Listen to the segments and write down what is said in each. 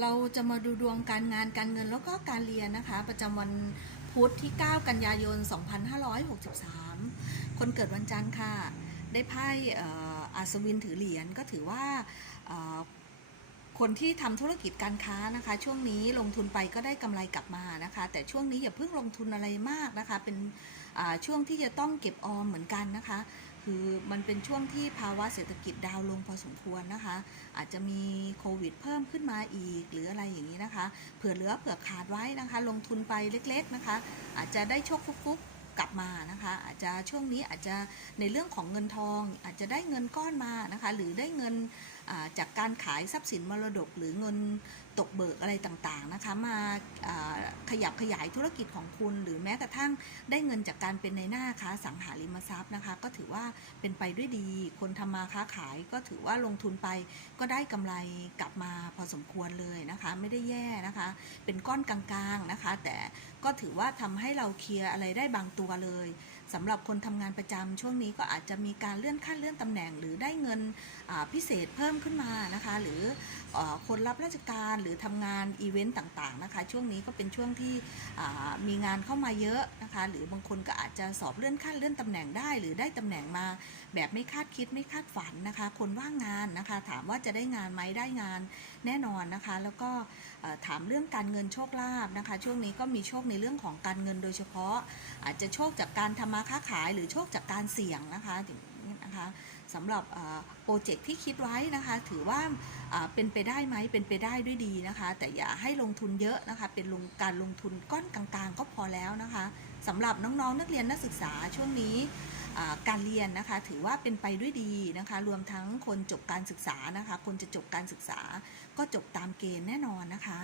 เราจะมาดูดวงการงานการเงินแล้วก็การเรียนนะคะ ประจำวันพุธที่ 9 กันยายน 2563 คนเกิดวันจันทร์ค่ะ ได้ไพ่อัศวินถือเหรียญก็ถือว่าคนที่ทำธุรกิจการค้านะคะ ช่วงนี้ลงทุนไปก็ได้กำไรกลับมานะคะ แต่ช่วงนี้อย่าเพิ่งลงทุนอะไรมากนะคะ เป็นช่วงที่จะต้องเก็บออมเหมือนกันนะคะ คือมันเป็นช่วงที่ภาวะเศรษฐกิจดาวลงพอสมควรนะคะ อาจจะมีโควิดเพิ่มขึ้นมาอีก หรืออะไรอย่างนี้นะคะ เผื่อเหลือเผื่อขาดไว้นะคะ ลงทุนไปเล็ก ๆนะคะ อาจจะได้โชคฟุกๆกลับมานะคะอาจจะช่วงนี้อาจจะในเรื่องของเงินทอง อาจจะได้เงินก้อนมานะคะหรือได้เงินจากการขายทรัพย์สินมรดกหรือเงิน ตกเบิกอะไรต่างๆนะคะ มาขยับขยายธุรกิจของคุณ หรือแม้กระทั่งได้เงินจากการเป็นในหน้าค้าสังหาริมทรัพย์นะคะ ก็ถือว่าเป็นไปด้วยดี คนทำมาค้าขายก็ถือว่าลงทุนไปก็ได้กำไรกลับมาพอสมควรเลยนะคะ ไม่ได้แย่นะคะ เป็นก้อนกลางๆนะคะ แต่ก็ถือว่าทำให้เราเคลียร์อะไรได้บางตัวเลยสำหรับคนทำงานประจำช่วงนี้ก็อาจจะมีการเลื่อนขั้นเลื่อนตำแหน่ง หรือได้เงินพิเศษเพิ่มขึ้นมานะคะ หรืออคนรับราชการหรือทำงานอีเวนต์ต่างๆนะคะช่วงนี้ก็เป็นช่วงที่มีงานเข้ามาเยอะนะคะหรือบางคนก็อาจจะสอบเลื่อนขั้นเลื่อนตำแหน่งได้ หรือได้ตำแหน่งมาแบบไม่คาดคิดไม่คาดฝันนะคะ คนว่างงานนะคะ ถามว่าจะได้งานไหมได้งานแน่นอนนะคะ แล้วก็ถามเรื่องการเงินโชคลาภนะคะ ช่วงนี้ก็มีโชคในเรื่องของการเงินโดยเฉพาะ อาจจะโชคจากการทำมาค้าขาย หรือโชคจากการเสี่ยงนะคะ นะคะสำหรับโปรเจกต์ที่คิดไว้นะคะ ถือว่าเป็นไปได้ไหมเป็นไปได้ด้วยดีนะคะ แต่อย่าให้ลงทุนเยอะนะคะ เป็นลงการลงทุนก้อนกลางๆ ก็พอแล้วนะคะสำหรับน้องๆนักเรียนนักศึกษาช่วงนี้การเรียนนะคะถือว่าเป็นไปด้วยดีนะคะ รวมทั้งคนจบการศึกษานะคะ คนจะจบการศึกษาก็จบตามเกณฑ์แน่นอนนะคะ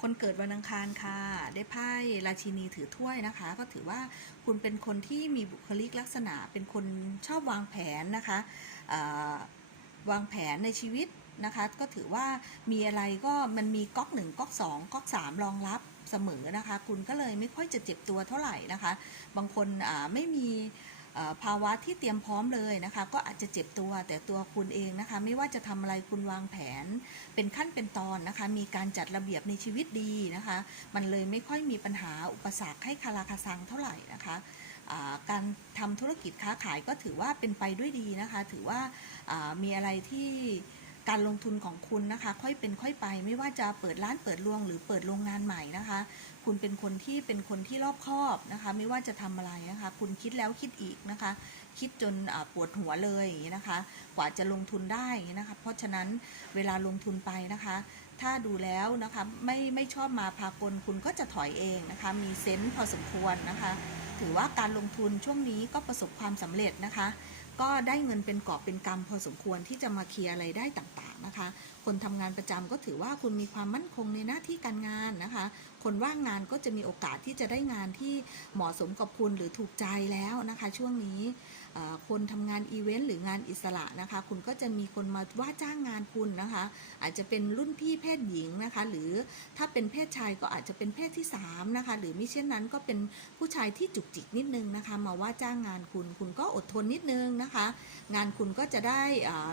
คนเกิดวันอังคารค่ะ ได้ไพ่ราชินีถือถ้วยนะคะ ก็ถือว่าคุณเป็นคนที่มีบุคลิกลักษณะ เป็นคนชอบวางแผนนะคะวางแผนในชีวิตนะคะ ก็ถือว่ามีอะไรก็มันมีก๊อกหนึ่งก๊อกสองก๊อกสามรองรับเสมอนะคะ คุณก็เลยไม่ค่อยจะเจ็บตัวเท่าไหร่นะคะ บางคนไม่มี ภาวะที่เตรียมพร้อมเลยนะคะ ก็อาจจะเจ็บตัวแต่ตัวคุณเองนะคะ ไม่ว่าจะทำอะไรคุณวางแผน เป็นขั้นเป็นตอนนะคะ มีการจัดระเบียบในชีวิตดีนะคะ มันเลยไม่ค่อยมีปัญหาอุปสรรคให้คาราคาซังเท่าไหร่นะคะการทำธุรกิจค้าขายก็ถือว่าเป็นไปด้วยดีนะคะ ถือว่ามีอะไรที่ การลงทุนของคุณนะคะ ค่อยเป็นค่อยไป ไม่ว่าจะเปิดร้านเปิดรวงหรือเปิดโรงงานใหม่นะคะ คุณเป็นคนที่เป็นคนที่รอบคอบนะคะ ไม่ว่าจะทำอะไรนะคะ คุณคิดแล้วคิดอีกนะคะ คิดจนปวดหัวเลยอย่างนี้นะคะ กว่าจะลงทุนได้อย่างนี้นะคะ เพราะฉะนั้นเวลาลงทุนไปนะคะ ถ้าดูแล้วนะคะไม่ไม่ชอบมาพากลคุณก็จะถอยเองนะคะ มีเซนส์พอสมควรนะคะ ถือว่าการลงทุนช่วงนี้ก็ประสบความสำเร็จนะคะ ก็ได้เงินเป็นกอบเป็นกำพอสมควรที่จะมาเคลียร์อะไรได้ต่างๆนะคะ คนทำงานประจำก็ถือว่าคุณมีความมั่นคงในหน้าที่การงานนะคะ คนว่างงานก็จะมีโอกาสที่จะได้งานที่เหมาะสมกับคุณหรือถูกใจแล้วนะคะ ช่วงนี้ คนทำงานอีเวนต์หรืองานอิสระนะคะ คุณก็จะมีคนมาว่าจ้างงานคุณนะคะ อาจจะเป็นรุ่นพี่เพศหญิงนะคะ หรือถ้าเป็นเพศชายก็อาจจะเป็นเพศที่สามนะคะ หรือมิเช่นนั้นก็เป็นผู้ชายที่จุกจิกนิดนึงนะคะ มาว่าจ้างงานคุณ คุณก็อดทนนิดนึงนะคะ งานคุณก็จะได้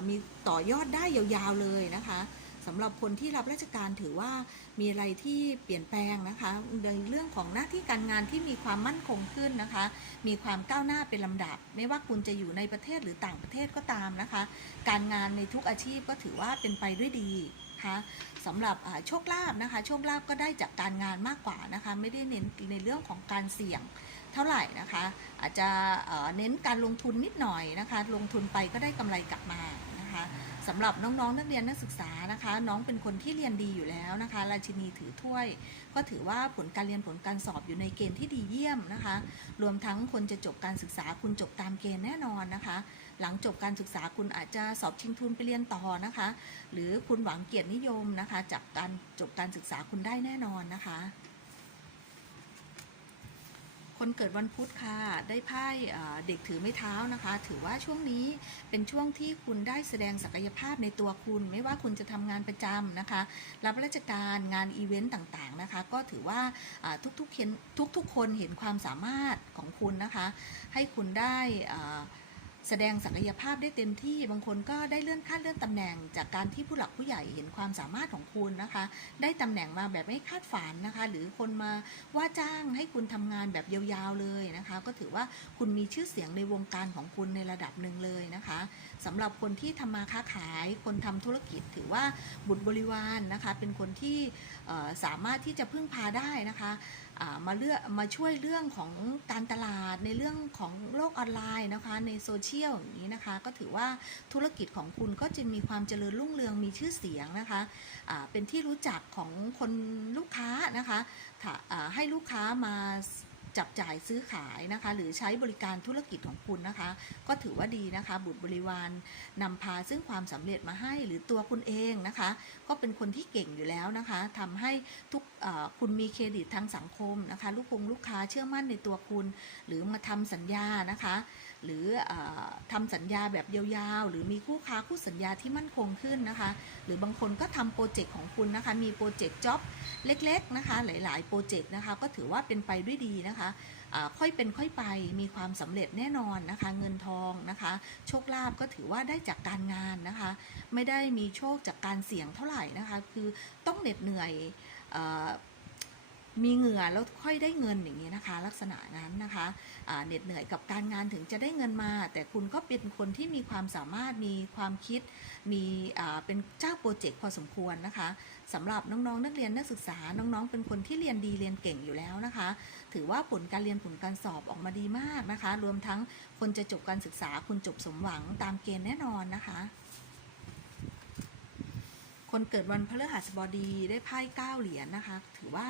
มีต่อยอดได้ยาวๆเลยนะคะ สำหรับคนที่รับราชการถือว่ามีอะไรที่เปลี่ยนแปลงนะคะในเรื่องของหน้าที่การงานที่มีความมั่นคงขึ้นนะคะ มีความก้าวหน้าเป็นลำดับ ไม่ว่าคุณจะอยู่ในประเทศหรือต่างประเทศก็ตามนะคะ การงานในทุกอาชีพก็ถือว่าเป็นไปด้วยดีนะคะสำหรับโชคลาภนะคะโชคลาภก็ได้จากการงานมากกว่านะคะไม่ได้เน้นในเรื่องของการเสี่ยงเท่าไหร่นะคะ อาจจะเอ่อเน้นการลงทุนนิดหน่อยนะคะ ลงทุนไปก็ได้กำไรกลับมานะคะ สำหรับน้องๆ นักเรียนนักศึกษานะคะ น้องเป็นคนที่เรียนดีอยู่แล้วนะคะ ราชินีถือถ้วย ก็ถือว่าผลการเรียนผลการสอบอยู่ในเกณฑ์ที่ดีเยี่ยมนะคะ รวมทั้งคนจะจบการศึกษาคุณจบตามเกณฑ์แน่นอนนะคะ หลังจบการศึกษาคุณอาจจะสอบชิงทุนไปเรียนต่อนะคะ หรือคุณหวังเกียรตินิยมนะคะ จากการจบการศึกษาคุณได้แน่นอนนะคะ คนเกิดวันพุธค่ะได้ไพ่เอ่อเด็กถือไม้เท้านะคะ ถือว่าช่วงนี้เป็นช่วงที่คุณได้แสดงศักยภาพในตัวคุณ ไม่ว่าคุณจะทำงานประจำนะคะ รับราชการงานอีเวนต์ต่างๆนะคะ ก็ถือว่าทุกๆเห็นทุกๆคนเห็นความสามารถของคุณนะคะ ให้คุณได้ แสดงศักยภาพได้เต็มที่บางคนก็ได้เลื่อนขั้นเลื่อนตำแหน่ง จากการที่ผู้หลักผู้ใหญ่เห็นความสามารถของคุณนะคะ ได้ตำแหน่งมาแบบไม่คาดฝันนะคะ หรือคนมาว่าจ้างให้คุณทำงานแบบยาวๆเลยนะคะ ก็ถือว่าคุณมีชื่อเสียงในวงการของคุณในระดับหนึ่งเลยนะคะสำหรับคนที่ทำมาค้าขาย คนทำธุรกิจถือว่าบุตรบริวารนะคะ เป็นคนที่สามารถที่จะพึ่งพาได้นะคะ มาเลือกมาช่วยเรื่องของการตลาดในเรื่องของโลกออนไลน์นะคะในโซเชียลอย่างนี้นะคะ ก็ถือว่าธุรกิจของคุณก็จะมีความเจริญรุ่งเรืองมีชื่อเสียงนะคะะเป็นที่รู้จักของคนลูกค้านะคะให้ลูกค้ามา จับจ่ายซื้อขายนะคะ หรือใช้บริการธุรกิจของคุณนะคะ ก็ถือว่าดีนะคะ บุตรบริวารนำพาซึ่งความสำเร็จมาให้หรือตัวคุณเองนะคะ ก็เป็นคนที่เก่งอยู่แล้วนะคะทำให้ทุกคุณมีเครดิตทางสังคมนะคะ ลูกคงลูกค้าเชื่อมั่นในตัวคุณ หรือมาทำสัญญานะคะ หรืออทำสัญญาแบบยาวๆ หรือมีคู่ค้าคู่สัญญาที่มั่นคงขึ้นนะคะ หรือบางคนก็ทำโปรเจกต์ของคุณนะคะ มีโปรเจกต์จ็อบเล็กๆนะคะ หลายๆโปรเจกต์นะคะ ก็ถือว่าเป็นไปด้วยดีนะคะค่อยเป็นค่อยไปมีความสำเร็จแน่นอนนะคะ เงินทองนะคะ โชคลาภก็ถือว่าได้จากการงานนะคะ ไม่ได้มีโชคจากการเสี่ยงเท่าไหร่นะคะ คือต้องเหน็ดเหนื่อยอ มีเหงื่อแล้วค่อยได้เงินอย่างนี้นะคะ ลักษณะนั้นนะคะเหน็ดเหนื่อยกับการงานถึงจะได้เงินมา แต่คุณก็เป็นคนที่มีความสามารถมีความคิด มีเป็นเจ้าโปรเจกต์พอสมควรนะคะสำหรับน้องๆนักเรียนนักศึกษาน้องๆ เป็นคนที่เรียนดีเรียนเก่งอยู่แล้วนะคะ ถือว่าผลการเรียนผลการสอบออกมาดีมากนะคะ รวมทั้งคนจะจบการศึกษาคุณจบสมหวังตามเกณฑ์แน่นอนนะคะคนเกิดวันพฤหัสบดีได้ไพ่เก้าเหรียญนะคะ ถือว่า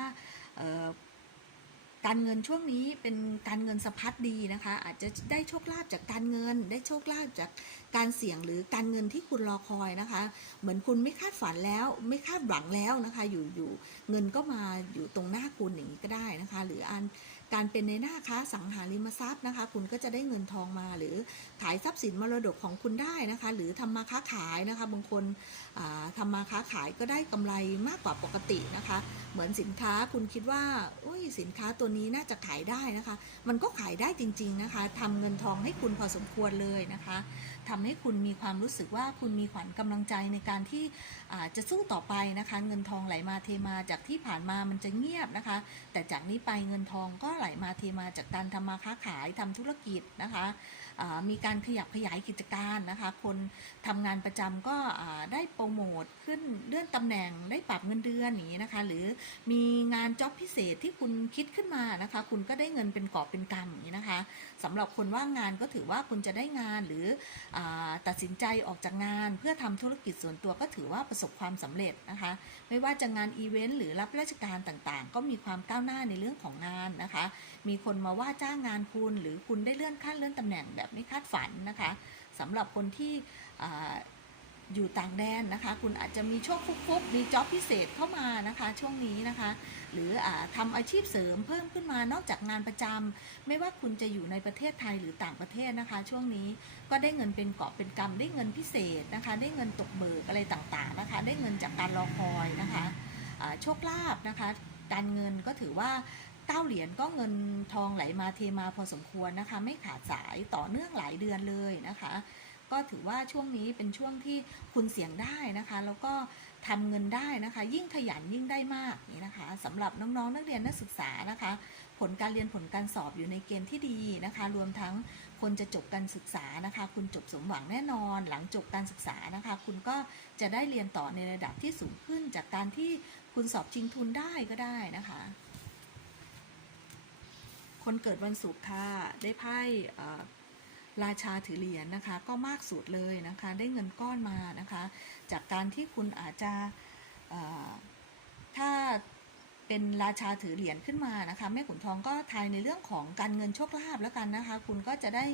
การเงินช่วงนี้เป็นการเงินสะพัดดีนะคะ อาจจะได้โชคลาภจากการเงิน ได้โชคลาภจากการเสี่ยงหรือการเงินที่คุณรอคอยนะคะ เหมือนคุณไม่คาดฝันแล้วไม่คาดหวังแล้วนะคะ อยู่อยู่เงินก็มาอยู่ตรงหน้าคุณอย่างนี้ก็ได้นะคะ หรืออันการเป็นในหน้าค้าสังหาริมทรัพย์นะคะ คุณก็จะได้เงินทองมาหรือขายทรัพย์สินมรดกของคุณได้นะคะ หรือทำมาค้าขายนะคะบางคนอ่าทำมาค้าขายก็ได้กำไรมากกว่าปกตินะคะ เหมือนสินค้าคุณคิดว่าอุ้ยสินค้าตัวนี้น่าจะขายได้นะคะ มันก็ขายได้จริง ๆนะคะทำเงินทองให้คุณพอสมควรเลยนะคะ ทำให้คุณมีความรู้สึกว่าคุณมีขวัญกำลังใจในการที่จะสู้ต่อไปนะคะเงินทองไหลมาเทมาจากที่ผ่านมามันจะเงียบนะคะ แต่จากนี้ไปเงินทองก็ไหลมาเทมาจากการทำมาค้าขายทำธุรกิจนะคะมีการขยับขยายกิจการนะคะ คนทำงานประจำก็ได้โปรโมทขึ้นเลื่อนตำแหน่งได้ปรับเงินเดือนอย่างนี้นะคะ หรือมีงานจ็อบพิเศษที่คุณคิดขึ้นมานะคะ คุณก็ได้เงินเป็นกอบเป็นกำอย่างนี้นะคะสำหรับคนว่างงานก็ถือว่าคุณจะได้งานหรืออตัดสินใจออกจากงานเพื่อทำธุรกิจส่วนตัวก็ถือว่าประสบความสำเร็จนะคะ ไม่ว่าจะงานอีเวนต์หรือรับราชการต่างๆ ก็มีความก้าวหน้าในเรื่องของงานนะคะ มีคนมาว่าจ้างงานคุณหรือคุณได้เลื่อนขั้นเลื่อนตำแหน่งแบบไม่คาดฝันนะคะสำหรับคนที่ อยู่ต่างแดนนะคะ คุณอาจจะมีโชคฟุกๆมีจ็อบพิเศษเข้ามานะคะ ช่วงนี้นะคะ หรืออาทำอาชีพเสริมเพิ่มขึ้นมานอกจากงานประจำไม่ว่าคุณจะอยู่ในประเทศไทยหรือต่างประเทศนะคะ ช่วงนี้ก็ได้เงินเป็นเกอบเป็นกำได้เงินพิเศษนะคะ ได้เงินตกเบิกอะไรต่างๆนะคะ ได้เงินจากการรอคอยนะคะโชคลาภนะคะ การเงินก็ถือว่าเก้าเหรียญก็เงินทองไหลมาเทมาพอสมควรนะคะ ไม่ขาดสายต่อเนื่องหลายเดือนเลยนะคะ ก็ถือว่าช่วงนี้เป็นช่วงที่คุณเสี่ยงได้นะคะ แล้วก็ทำเงินได้นะคะ ยิ่งขยันยิ่งได้มากนี่นะคะสำหรับน้องๆนักเรียนนักศึกษานะคะ ผลการเรียนผลการสอบอยู่ในเกณฑ์ที่ดีนะคะ รวมทั้งคนจะจบการศึกษานะคะ คุณจบสมหวังแน่นอน หลังจบการศึกษานะคะ คุณก็จะได้เรียนต่อในระดับที่สูงขึ้น จากการที่คุณสอบชิงทุนได้ก็ได้นะคะ คนเกิดวันศุกร์ค่ะได้ไพ่ ราชาถือเหรียญนะคะก็มากสุดเลยนะคะได้เงินก้อนมานะคะจากการที่คุณอาจจะถ้าเป็นราชาถือเหรียญขึ้นมานะคะแม่ขุนทองก็ทายในเรื่องของการเงินโชคลาภแล้วกันนะคะ คุณก็จะได้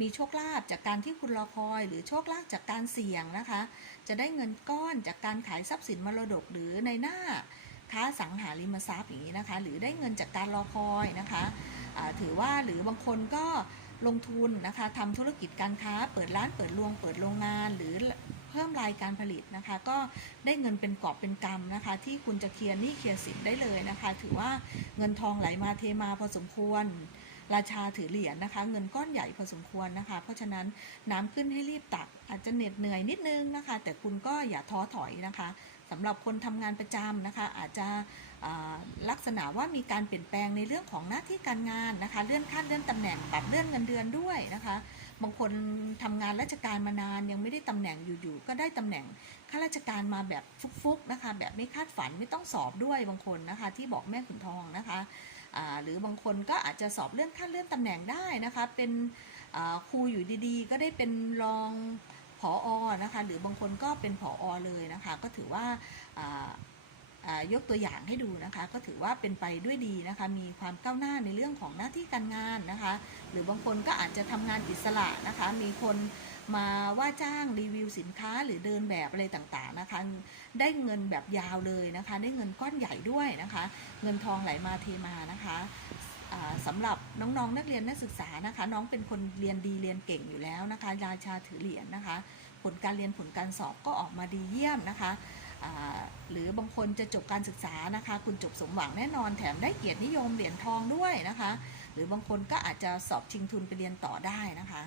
มีโชคลาภจากการที่คุณรอคอย หรือโชคลาภจากการเสี่ยงนะคะ จะได้เงินก้อนจากการขายทรัพย์สินมรดกหรือในหน้าค้าสังหาริมทรัพย์อย่างนี้นะคะ หรือได้เงินจากการรอคอยนะคะอ่าถือว่าหรือบางคนก็ ลงทุนนะคะทำธุรกิจการค้า เปิดร้านเปิดโรงเปิดโรงงาน หรือเพิ่มรายการผลิตนะคะ ก็ได้เงินเป็นกอบเป็นกำนะคะ ที่คุณจะเคลียร์หนี้เคลียร์สินได้เลยนะคะ ถือว่าเงินทองไหลมาเทมาพอสมควร ราชาถือเหรียญนะคะ เงินก้อนใหญ่พอสมควรนะคะ เพราะฉะนั้นน้ำขึ้นให้รีบตัก อาจจะเหน็ดเหนื่อยนิดนึงนะคะ แต่คุณก็อย่าท้อถอยนะคะสำหรับคนทำงานประจำนะคะ อาจจะ ลักษณะว่ามีการเปลี่ยนแปลงในเรื่องของหน้าที่การงานนะคะ เลื่อนขั้นเลื่อนตำแหน่งปรับเลื่อนเงินเดือนด้วยนะคะ บางคนทำงานราชการมานานยังไม่ได้ตำแหน่งอยู่ๆก็ได้ตำแหน่งข้าราชการมาแบบฟุกๆนะคะ แบบไม่คาดฝันไม่ต้องสอบด้วยบางคนนะคะ ที่บอกแม่ขุนทองนะคะหรือบางคนก็อาจจะสอบเลื่อนขั้นเลื่อนตำแหน่งได้นะคะ เป็นครูอยู่ดีๆ ก็ได้เป็นรองผออนะคะ หรือบางคนก็เป็นผออเลยนะคะ ก็ถือว่า ยกตัวอย่างให้ดูนะคะ ก็ถือว่าเป็นไปด้วยดีนะคะ มีความก้าวหน้าในเรื่องของหน้าที่การงานนะคะ หรือบางคนก็อาจจะทำงานอิสระนะคะ มีคนมาว่าจ้างรีวิวสินค้าหรือเดินแบบอะไรต่างๆนะคะ ได้เงินแบบยาวเลยนะคะ ได้เงินก้อนใหญ่ด้วยนะคะ เงินทองไหลมาเทมานะคะสำหรับน้องๆนักเรียนนักศึกษานะคะ น้องเป็นคนเรียนดีเรียนเก่งอยู่แล้วนะคะราชาถือเหรียญนะคะ ผลการเรียนผลการสอบก็ออกมาดีเยี่ยมนะคะ หรือบางคนจะจบการศึกษานะคะ คุณจบสมหวังแน่นอนแถมได้เกียรตินิยมเหรียญทองด้วยนะคะ หรือบางคนก็อาจจะสอบชิงทุนไปเรียนต่อได้นะคะ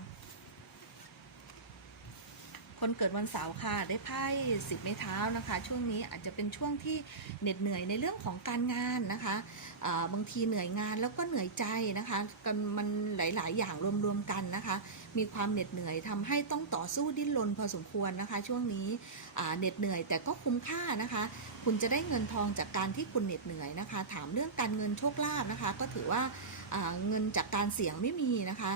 คนเกิดวันเสาร์ค่ะ ได้ไพ่สิบไม้เท้านะคะ ช่วงนี้อาจจะเป็นช่วงที่เหน็ดเหนื่อยในเรื่องของการงานนะคะบางทีเหนื่อยงานแล้วก็เหนื่อยใจนะคะกันมันหลาย ๆ อย่างรวม ๆ กันนะคะ มีความเหน็ดเหนื่อยทำให้ต้องต่อสู้ดิ้นรนพอสมควรนะคะ ช่วงนี้เหน็ดเหนื่อยแต่ก็คุ้มค่านะคะ คุณจะได้เงินทองจากการที่คุณเหน็ดเหนื่อยนะคะ ถามเรื่องการเงินโชคลาภนะคะ ก็ถือว่า เงินจากการเสี่ยงไม่มีนะคะ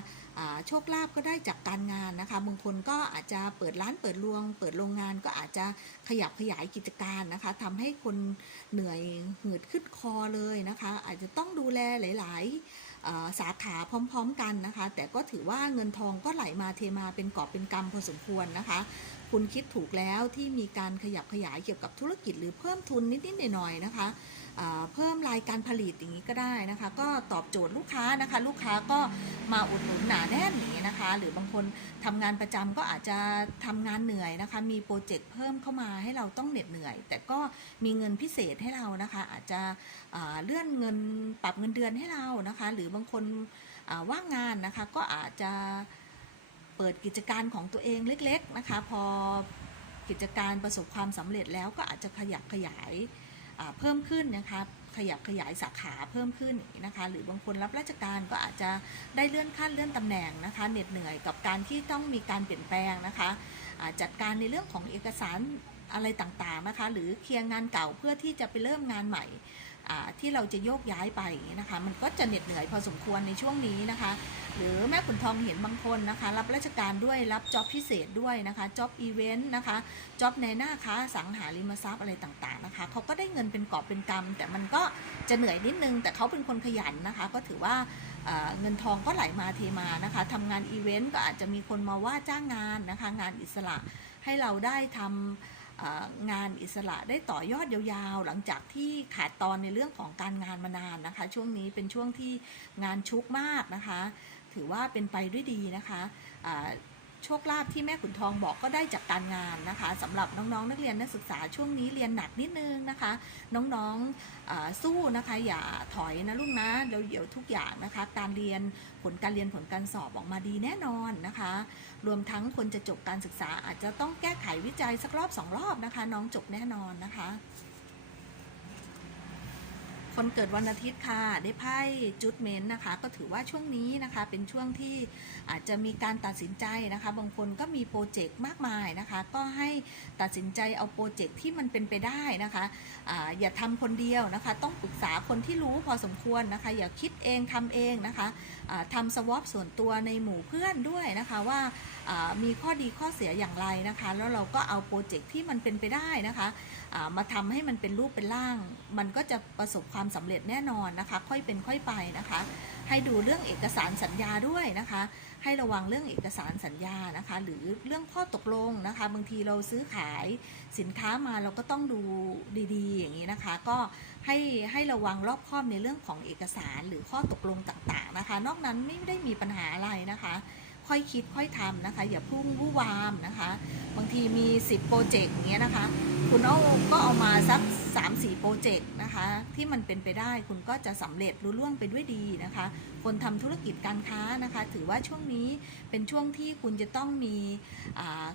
โชคลาภก็ได้จากการงานนะคะ บางคนก็อาจจะเปิดร้านเปิดรวง เปิดโรงงานก็อาจจะขยับขยายกิจการนะคะทำให้คนเหนื่อยหืดขึ้นคอเลยนะคะ อาจจะต้องดูแลหลาย ๆ สาขาพร้อม ๆ กันนะคะ แต่ก็ถือว่าเงินทองก็ไหลมาเทมาเป็นกอบเป็นกำพอสมควรนะคะ คุณคิดถูกแล้วที่มีการขยับขยายเกี่ยวกับธุรกิจหรือเพิ่มทุนนิดๆหน่อยๆนะคะเพิ่มรายการผลิตอย่างนี้ก็ได้นะคะ ก็ตอบโจทย์ลูกค้านะคะ ลูกค้าก็มาอุดหนุนหนาแน่นอย่างนี้นะคะ หรือบางคนทำงานประจำก็อาจจะทำงานเหนื่อยนะคะ มีโปรเจกต์เพิ่มเข้ามาให้เราต้องเหน็ดเหนื่อย แต่ก็มีเงินพิเศษให้เรานะคะ อาจจะเลื่อนเงินปรับเงินเดือนให้เรานะคะ หรือ บางคนว่างงานนะคะก็อาจจะ ปิดกิจการของตัวเองเล็ก ๆ นะคะ พอกิจการประสบความสำเร็จแล้วก็อาจจะขยับขยายเพิ่มขึ้นนะคะขยับขยายสาขาเพิ่มขึ้นนะคะ หรือบางคนรับราชการก็อาจจะได้เลื่อนขั้นเลื่อนตำแหน่งนะคะ เหน็ดเหนื่อยกับการที่ต้องมีการเปลี่ยนแปลงนะคะจัดการในเรื่องของเอกสารอะไรต่างๆนะคะ หรือเคลียร์งานเก่าเพื่อที่จะไปเริ่มงานใหม่ ที่เราจะโยกย้ายไปนะคะ มันก็จะเหน็ดเหนื่อยพอสมควรในช่วงนี้นะคะ หรือแม่ขุนทองเห็นบางคนนะคะ รับราชการด้วยรับจ็อบพิเศษด้วยนะคะจ็อบอีเวนต์นะคะจ็อบในหน้าค้าสังหาริมทรัพย์อะไรต่างๆนะคะเขาก็ได้เงินเป็นกอบเป็นกำแต่มันก็จะเหนื่อยนิดนึง แต่เขาเป็นคนขยันนะคะ ก็ถือว่าเงินทองก็ไหลมาเทมานะคะทำงานอีเวนต์ก็อาจจะมีคนมาว่าจ้างงานนะคะ งานอิสระให้เราได้ทำ งานอิสระได้ต่อยอดยาวๆ หลังจากที่ขาดตอนในเรื่องของการงานมานานนะคะ ช่วงนี้เป็นช่วงที่งานชุกมากนะคะ ถือว่าเป็นไปด้วยดีนะคะอ่า โชคลาภที่แม่ขุนทองบอกก็ได้จากการงานนะคะสำหรับน้องๆ นักเรียนนักศึกษาช่วงนี้เรียนหนักนิดนึงนะคะ น้องๆสู้นะคะ อย่าถอยนะลูกนะเดี๋ยวเดี๋ยวทุกอย่างนะคะ การเรียนผลการเรียนผลการสอบออกมาดีแน่นอนนะคะ รวมทั้งคนจะจบการศึกษาอาจจะต้องแก้ไขวิจัยสักรอบสองรอบนะคะ น้องจบแน่นอนนะคะ คนเกิดวันอาทิตย์ค่ะ ได้ไพ่จุดเมนนะคะ ก็ถือว่าช่วงนี้นะคะเป็นช่วงที่อาจจะมีการตัดสินใจนะคะ บางคนก็มีโปรเจกต์มากมายนะคะ ก็ให้ตัดสินใจเอาโปรเจกต์ที่มันเป็นไปได้นะคะออย่าทำคนเดียวนะคะ ต้องปรึกษาคนที่รู้พอสมควรนะคะ อย่าคิดเองทำเองนะคะ ทำสวอปส่วนตัวในหมู่เพื่อนด้วยนะคะว่ามีข้อดีข้อเสียอย่างไรนะคะ แล้วเราก็เอาโปรเจกต์ที่มันเป็นไปได้นะคะมาทำให้มันเป็นรูปเป็นร่าง มันก็จะประสบความสำเร็จแน่นอนนะคะ ค่อยเป็นค่อยไปนะคะ ให้ดูเรื่องเอกสารสัญญาด้วยนะคะ ให้ระวังเรื่องเอกสารสัญญานะคะ หรือเรื่องข้อตกลงนะคะ บางทีเราซื้อขายสินค้ามาเราก็ต้องดูดีๆ อย่างนี้นะคะ ก็ ให้ให้ระวังรอบคอบในเรื่องของเอกสารหรือข้อตกลงต่างๆนะคะ นอกนั้นไม่ได้มีปัญหาอะไรนะคะ ค่อยคิดค่อยทำนะคะ อย่าพุ่งวู่วามนะคะ บางทีมี 10 โปรเจกต์เงี้ยนะคะ คุณเอาก็เอามาสัก 3-4 โปรเจกต์นะคะ ที่มันเป็นไปได้คุณก็จะสำเร็จรุ่ล่วงไปด้วยดีนะคะ คนทำธุรกิจการค้านะคะ ถือว่าช่วงนี้เป็นช่วงที่คุณจะต้องมีอ่า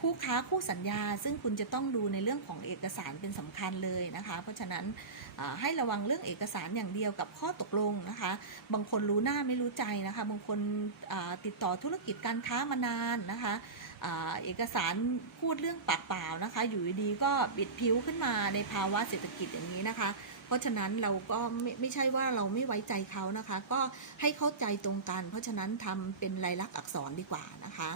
คู่ค้าคู่สัญญา ซึ่งคุณจะต้องดูในเรื่องของเอกสารเป็นสำคัญเลยนะคะ เพราะฉะนั้นให้ระวังเรื่องเอกสารอย่างเดียวกับข้อตกลงนะคะ บางคนรู้หน้าไม่รู้ใจนะคะ บางคนติดต่อธุรกิจการค้ามานานนะคะเอกสารพูดเรื่องปากเปล่านะคะ อยู่ดีๆก็บิดผิวขึ้นมาในภาวะเศรษฐกิจอย่างนี้นะคะ เพราะฉะนั้นเราก็ไม่ไม่ใช่ว่าเราไม่ไว้ใจเขานะคะ ก็ให้เข้าใจตรงกัน เพราะฉะนั้นทำเป็นลายลักษณ์อักษรดีกว่านะคะ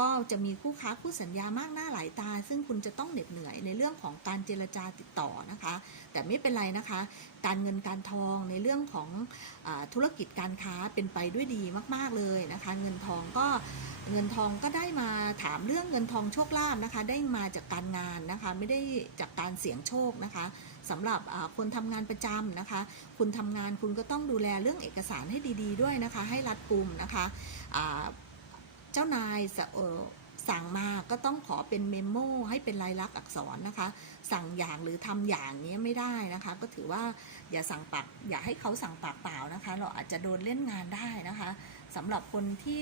ก็จะมีคู่ค้าคู่สัญญามากหน้าหลายตา ซึ่งคุณจะต้องเหน็ดเหนื่อยในเรื่องของการเจรจาติดต่อนะคะ แต่ไม่เป็นไรนะคะ การเงินการทองในเรื่องของอธุรกิจการค้าเป็นไปด้วยดีมากๆเลยนะคะ เงินทองก็เงินทองก็ได้มาถามเรื่องเงินทองโชคลาภนะคะ ได้มาจากการงานนะคะ ไม่ได้จากการเสี่ยงโชคนะคะสำหรับคนทำงานประจำนะคะ คุณทำงานคุณก็ต้องดูแลเรื่องเอกสารให้ดี ๆ ด้วยนะคะ ให้รัดกุมนะคะ เจ้านายส,สั่งมาก็ต้องขอเป็นเมมโมให้เป็นลายลักษณ์อักษรนะคะ สั่งอย่างหรือทำอย่างนี้ไม่ได้นะคะ ก็ถือว่าอย่าสั่งปากอย่าให้เขาสั่งปากเปล่านะคะ เราอาจจะโดนเล่นงานได้นะคะ สำหรับคนที่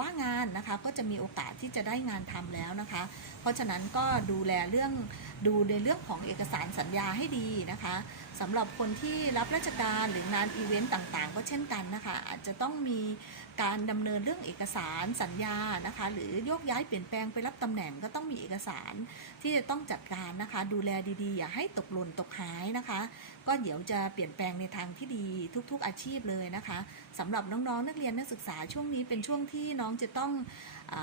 ว่างงานนะคะก็จะมีโอกาสที่จะได้งานทำแล้วนะคะ เพราะฉะนั้นก็ดูแลเรื่องดูในเรื่องของเอกสารสัญญาให้ดีนะคะสำหรับคนที่รับราชการหรืองานอีเวนต์ต่างๆ ก็เช่นกันนะคะ อาจจะต้องมีการดำเนินเรื่องเอกสารสัญญานะคะ หรือโยกย้ายเปลี่ยนแปลงไปรับตำแหน่งก็ต้องมีเอกสารที่จะต้องจัดการนะคะ ดูแลดีๆ อย่าให้ตกหล่นตกหายนะคะ ก็เดี๋ยวจะเปลี่ยนแปลงในทางที่ดีทุก ๆอาชีพเลยนะคะสำหรับน้องๆนักเรียนนักศึกษาช่วงนี้เป็นช่วงที่น้องจะต้องอ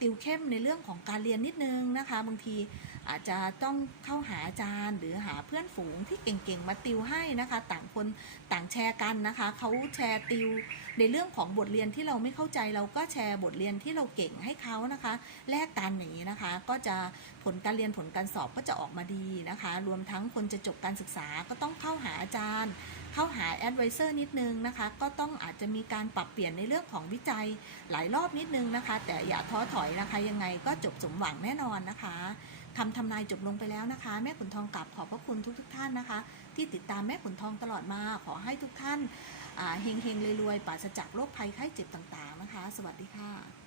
ติวเข้มในเรื่องของการเรียนนิดนึงนะคะ บางที อาจจะต้องเข้าหาอาจารย์ หรือหาเพื่อนฝูงที่เก่งๆมาติวให้นะคะ ต่างคนต่างแชร์กันนะคะเขาแชร์ติว ในเรื่องของบทเรียนที่เราไม่เข้าใจเราก็แชร์บทเรียนที่เราเก่งให้เขานะคะแลกกันอย่างนี้นะคะ ก็จะผลการเรียนผลการสอบก็จะออกมาดีนะคะ รวมทั้งคนจะจบการศึกษาก็ต้องเข้าหาอาจารย์ เข้าหาแอดไวเซอร์นิดนึงนะคะ ก็ต้องอาจจะมีการปรับเปลี่ยนในเรื่องของวิจัยหลายรอบนิดนึงนะคะ แต่อย่าท้อถอยนะคะ ยังไงก็จบสมหวังแน่นอนนะคะ คำทำนายจบลงไปแล้วนะคะ แม่ขุนทองกลับขอบพระคุณทุกๆทท่านนะคะ ที่ติดตามแม่ขุนทองตลอดมาขอให้ทุกท่านเฮงเฮงๆรวยๆปราศจากโรคภัยไข้เจ็บต่างๆนะคะ สวัสดีค่ะ